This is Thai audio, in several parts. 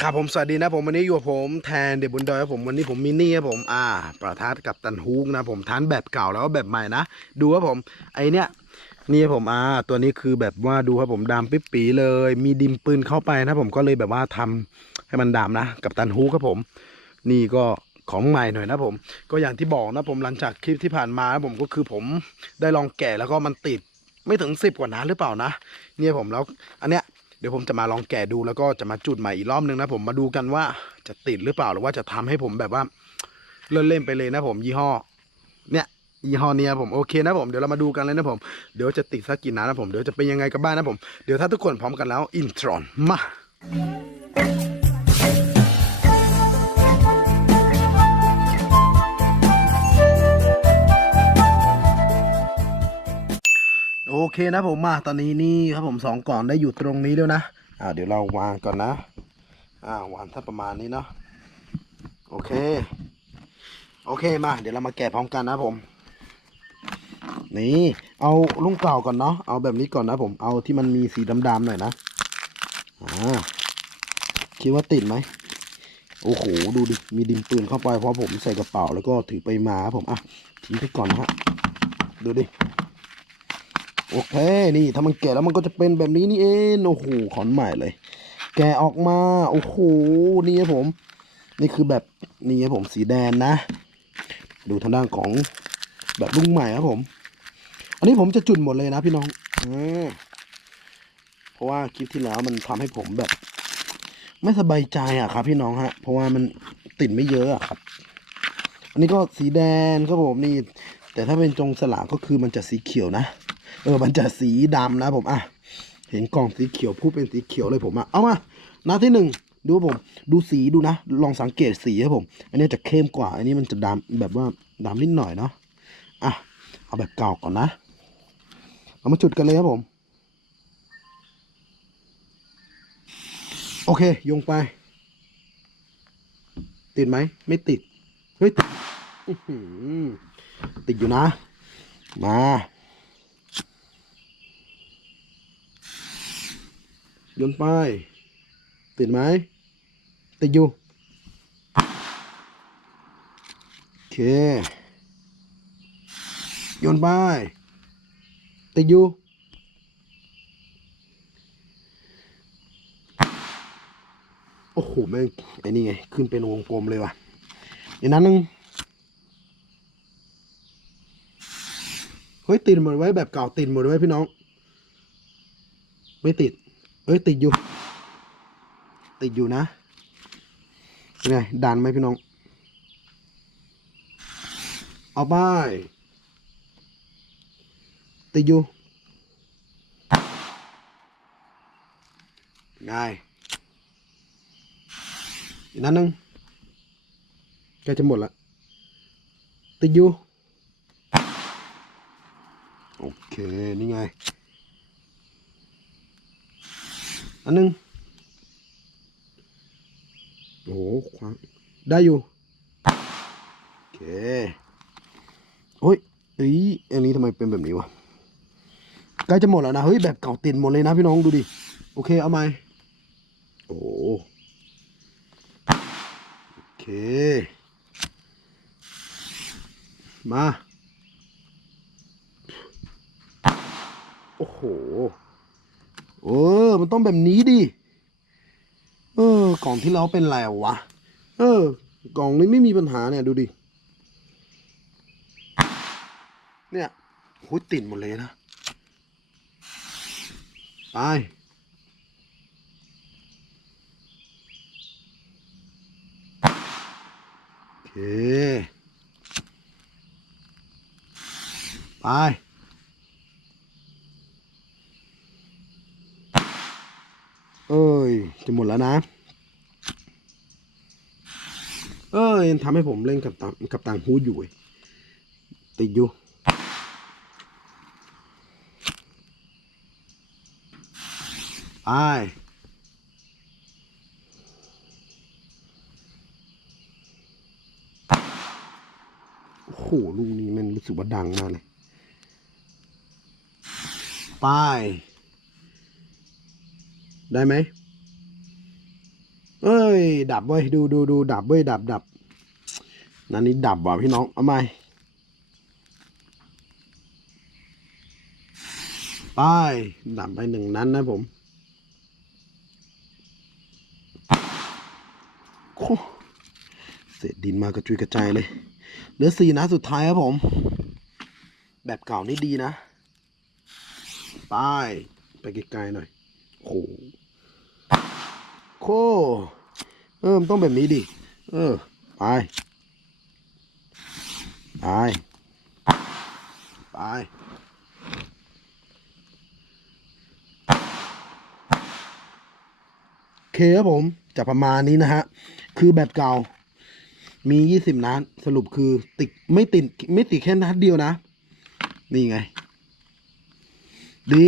ครับผมสวัสดีนะผมวันนี้อยู่กับผมแทนเดบุญดอยครับผมวันนี้ผมมินี่ครับผมอ่า ประทัดกับตันฮุกนะผมทานแบบเก่าแล้วก็แบบใหม่นะดูครับผมไอเนี้ยนี่ผมอ่าตัวนี้คือแบบว่าดูครับผมดำปิ๊บปีเลย มีดิมปืนเข้าไปนะผมก็เลยแบบว่าทำให้มันดำนะกับตันฮุกครับผม นี่ก็ของใหม่หน่อยนะผม ก็อย่างที่บอกนะผมหลังจากคลิปที่ผ่านมานะผมก็คือผมได้ลองแกะแล้วก็มันติดไม่ถึงสิบกว่านัดหรือเปล่านะเนี่ยผมแล้วอันเนี้ย เดี๋ยวผมจะมาลองแกะดูแล้วก็จะมาจุดใหม่อีกรอบนึงนะผมมาดูกันว่าจะติดหรือเปล่าหรือว่าจะทำให้ผมแบบว่าเล่นเล่นๆไปเลยนะผมยี่ห้อ เนี่ยยี่ห้อเนี้ยผมโอเคนะผมเดี๋ยวเรามาดูกันเลยนะผมเดี๋ยวจะติดสักกี่นัดนะผมเดี๋ยวจะเป็นยังไงกับบ้านนะผมเดี๋ยวถ้าทุกคนพร้อมกันแล้วอินทรอนมา โอเคนะผมมาตอนนี้นี่ครับผมสองกล่องได้อยู่ตรงนี้แล้วนะอ่าเดี๋ยวเราวางก่อนนะอ่าวางถ้าประมาณนี้เนาะโอเค โอเคมา เดี๋ยวเรามาแกะพร้อมกันนะผม นี่เอาลุงเก่าก่อนเนาะเอาแบบนี้ก่อนนะผมเอาที่มันมีสีดำๆหน่อยนะอ่าคิดว่าติดไหมโอ้โหดูดิมีดินปืนเข้าไปเพราะผมใส่กระเป๋าแล้วก็ถือไปมาครับผมอะทิ้งไปก่อนนะฮะดูดิ โอเค นี่ถ้ามันแกะแล้วมันก็จะเป็นแบบนี้นี่เอง โอ้โห ขอนใหม่เลย แกะออกมา โอ้โห นี่ครับผม นี่คือแบบนี่ครับผมสีแดงนะ ดูทางด้านของแบบรุ่งใหม่ครับผม อันนี้ผมจะจุดหมดเลยนะพี่น้องอเพราะว่าคลิปที่แล้วมันทำให้ผมแบบ ไม่สบายใจอะครับ พี่น้องฮะ เพราะว่ามันติดไม่เยอะอะครับ อันนี้ก็สีแดงครับผมนี่ แต่ถ้าเป็นจงสลากก็คือมันจะสีเขียวนะ เออมันจะสีดำนะผมอะเห็นกล่องสีเขียวพูดเป็นสีเขียวเลยผมอะเอามาหน้าที่หนึ่งดูผมดูสีดูนะ ลองสังเกตสีครับผม อันนี้จะเข้มกว่า อันนี้มันจะดำแบบว่าดำนิดหน่อยเนาะอะเอาแบบเก่าก่อนนะเรามาจุดกันเลยครับผม โอเคยงไป ติดไหมไม่ติดเฮ้ยติดติดอยู่นะ มา ยนไป ติดไหม ติดอยู่ โอเคโยนไป ติดอยู่ โอ้โห แม่ง ไอ้นี่ไง ขึ้นเป็นวงกลมเลยว่ะอีกนั้นนึงเฮ้ยติดหมดไว้แบบเก่าติดหมดไว้พี่น้อง ไม่ติด เอ้ยติดอยู่ ติดอยู่นะเป็นไงดันไหมพี่น้อง เอาไป ติดอยู่ง่ายอีกนั้นนึงใกล้จะหมดละ ติดอยู่ โอเค นี่ไง อันหนึงโอ้โหขวางได้อยู่ โอเคโอ้ยเอ้ยอันนี้ทำไมเป็นแบบนี้วะใกล้จะหมดแล้วนะ เฮ้ย แบบเก่าติดหมดเลยนะพี่น้องดูดิ โอเค เอาไหมโอ้โอเค มา โอ้โห เออ มันต้องแบบนี้ดิ เออ กล่องที่เราเป็นอะไรวะ เออ กล่องนี้ไม่มีปัญหาเนี่ยดูดิ เนี่ยโหติดหมดเลยนะ ไป โอเค ไป เอ้ย จะหมดแล้วนะ เอ้ยทำให้ผมเล่นกับตังกับตังฮูดอยู่ติดอยู่ไปโอ้โหลูกนี้มันรู้สึกว่าดังมากเลย ไป ได้ไหม เอ้ย ดับเว้ยดูดูดูดับเว้ยดับดับนั่นนี่ดับว่ะพี่น้องเอาไหมไปดับไปหนึ่งนั้นนะผมโอ้เศษดินมากระจุยกระจายเลยเหลือสี่นัดสุดท้ายครับผม แบบเก่านี่ดีนะ ไป ไปไกลๆหน่อยโอ้ โค เออมันต้องแบบนี้ดิ เออ ไป ไป ไป โอเคครับผมจะประมาณนี้นะฮะ คือแบบเก่า มียี่สิบนัดสรุปคือติดไม่ติดไม่ติดแค่นัดเดียวนะ นี่ไง ดี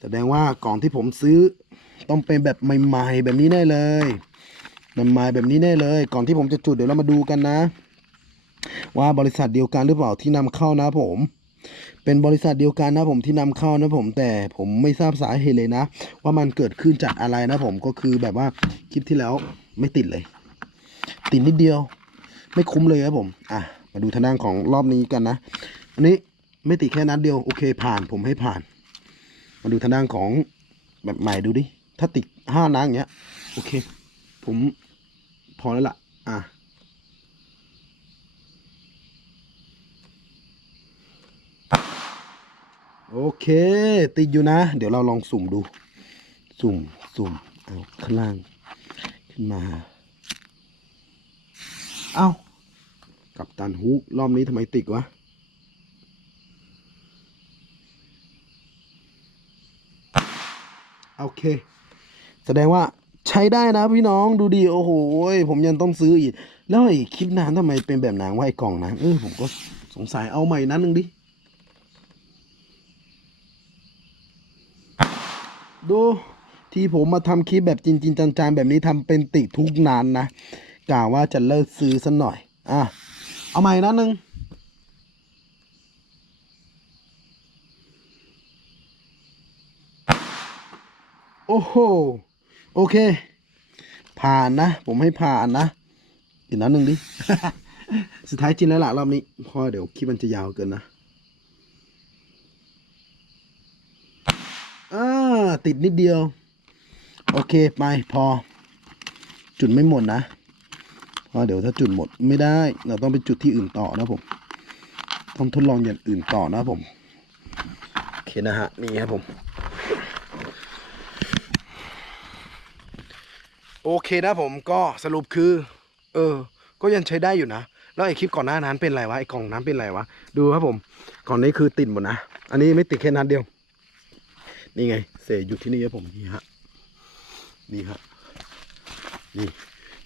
แสดงว่ากล่องที่ผมซื้อ ต้องเป็นแบบใหม่ๆแบบนี้แน่เลยใหม่ๆแบบนี้แน่เลย ก่อนที่ผมจะจุดเดี๋ยวเรามาดูกันนะ ว่าบริษัทเดียวกันหรือเปล่าที่นำเข้านะผม เป็นบริษัทเดียวกันนะผมที่นำเข้านะผมแต่ผมไม่ทราบสาเหตุเลยนะ ว่ามันเกิดขึ้นจากอะไรนะผมก็คือแบบว่าคลิปที่แล้วไม่ติดเลย ติดนิดเดียว ไม่คุ้มเลยครับผมอะมาดูทางด้านของรอบนี้กันนะอันนี้ไม่ติดแค่นัดเดียวโอเคผ่านผมให้ผ่าน มาดูทางด้านของแบบใหม่ดูดิ ถ้าติดห้านัดอย่างเงี้ย โอเค ผมพอแล้วล่ะ อะโอเค ติดอยู่นะ เดี๋ยวเราลองสุ่มดู สุ่มสุ่มเอาข้างล่าง ขึ้นมา เอา้ากับตันฮุกรอบนี้ทำไมติดวะโอเค แสดงว่าใช้ได้นะพี่น้องดูดีโอ้โหผมยังต้องซื้ออีก แล้วไอ้คลิปนานทำไมเป็นแบบนังว่าไอ้กล่องนะเออผมก็สงสัยเอาใหม่นั้นหนึ่งดิ ดูที่ผมมาทำคลิปแบบจริงๆจังๆแบบนี้ทำเป็นติดทุกนานนะกล่าวว่าจะเลิกซื้อสัหน่อยอะเอาใหม่นะหนึ่งโอ้โห โอเค ผ่านนะ ผมให้ผ่านนะอีกนัดหนึ่งดิ สุดท้ายจริงแล้วล่ะรอบนี้เพราะเดี๋ยวคลิปมันจะยาวเกินนะอ่าติดนิดเดียว โอเค ไปพอ จุดไม่หมดนะเพราะเดี๋ยวถ้าจุดหมดไม่ได้ เราต้องไปจุดที่อื่นต่อนะผม ต้องทดลองอย่างอื่นต่อนะผม โอเคนะฮะ นี่ครับผม โอเคนะผมก็สรุปคือ เออ ก็ยังใช้ได้อยู่นะ แล้วไอคลิปก่อนหน้านั้นเป็นไรวะไอกล่องน้ำเป็นไรวะ ดูครับผมก่องนี้คือติดหมดนะ อันนี้ไม่ติดแค่นัดเดียว นี่ไง เสยอยู่ที่นี่ครับผมนี่ฮะนี่ฮะนี่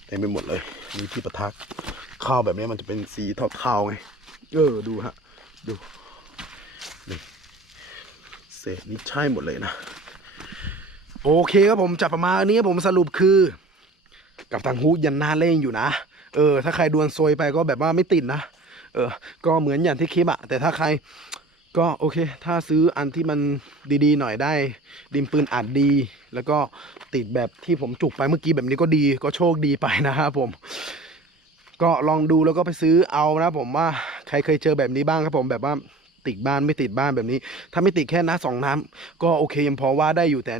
เต็มไปหมดเลยนี่ที่ประทักข้าวแบบนี้มันจะเป็นสีเทาๆไง เออดูฮะ ดูนี่เศษนี่ใช่หมดเลยนะ โอเคครับผมจับประมาณนี้ผมสรุปคือ กับทางฮูดยันหน้าเล่งอยู่นะ เออ ถ้าใครดวลซวยไปก็แบบว่าไม่ติดนะ เออ ก็เหมือนอย่างที่คลิปอะแต่ถ้าใครก็โอเค ถ้าซื้ออันที่มันดีๆ หน่อยได้ ดินปืนอัดดี แล้วก็ติดแบบที่ผมจุกไปเมื่อกี้แบบนี้ก็ดีก็โชคดีไปนะครับผม ก็ลองดูแล้วก็ไปซื้อเอานะผมว่าใครเคยเจอแบบนี้บ้างครับผมแบบว่าติดบ้านไม่ติดบ้านแบบนี้ ถ้าไม่ติดแค่น้าสองน้ำก็โอเคยังพอว่าได้อยู่แต่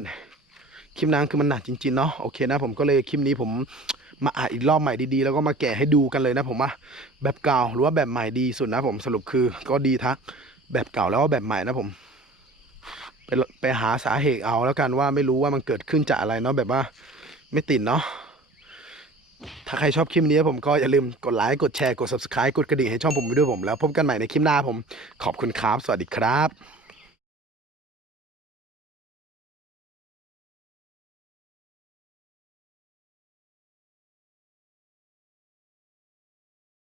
คลิปนั้นคือมันหนักจริงๆเนาะโอเคนะผมก็เลยคลิปนี้ผมมาอ่านอีกรอบใหม่ดีๆ แล้วก็มาแกะให้ดูกันเลยนะผมว่าแบบเก่าหรือว่าแบบใหม่ดีสุดนะผมสรุปคือก็ดีทักแบบเก่าแล้วก็แบบใหม่นะผมไปไปหาสาเหตุเอาแล้วกันว่าไม่รู้ว่ามันเกิดขึ้นจากอะไรเนาะแบบว่าไม่ติดเนาะถ้าใครชอบคลิปนี้ผมก็อย่าลืมกดไลค์กดแชร์กด subscribe กดกระดิ่งให้ช่องผมไปด้วยผมแล้วพบกันใหม่ในคลิปหน้าผมขอบคุณครับ สวัสดีครับ